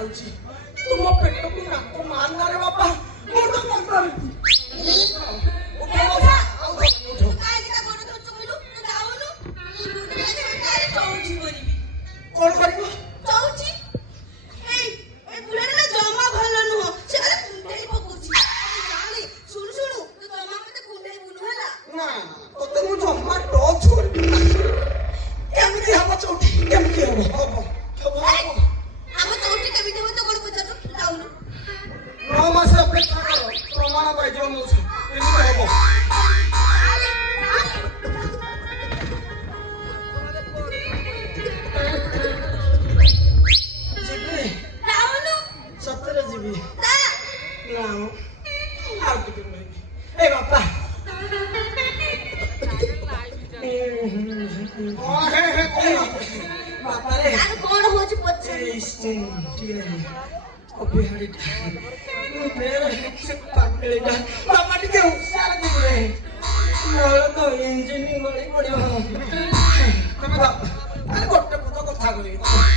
ମାରୁଛି ତୁମ ପେଟକୁ ନାକ ମାରନା ରେ ବାପା ମୁଁ ତ କରିପାରୁଛି କଣ କରିବ ନା ତତେ ମୁଁ ଜମା ଟଚ୍ କରିବି କେମିତି ହବ ଚଉଠି କେମିତି ହବ ହବ ହବ ହବ 9 ମାସ ଅପେକ୍ଷା କର ପ୍ରମାଣ ପାଇଯିବ ମୋ ଏମିତି ହବ ଯିବି ସତରେ ଯିବି ନା ଆଉ ଟିକେ ରହିବି ଏ ବାପା ବାପାରେ କଣ ହଉଛି ପଛେ ବାପା ଟିକେ ହୁସିଆର ଯିବେ ନହେଲେ ତ ଇଞ୍ଜିନ ଗଳି ପଡିବ ଗୋଟେ କଥା କହିବି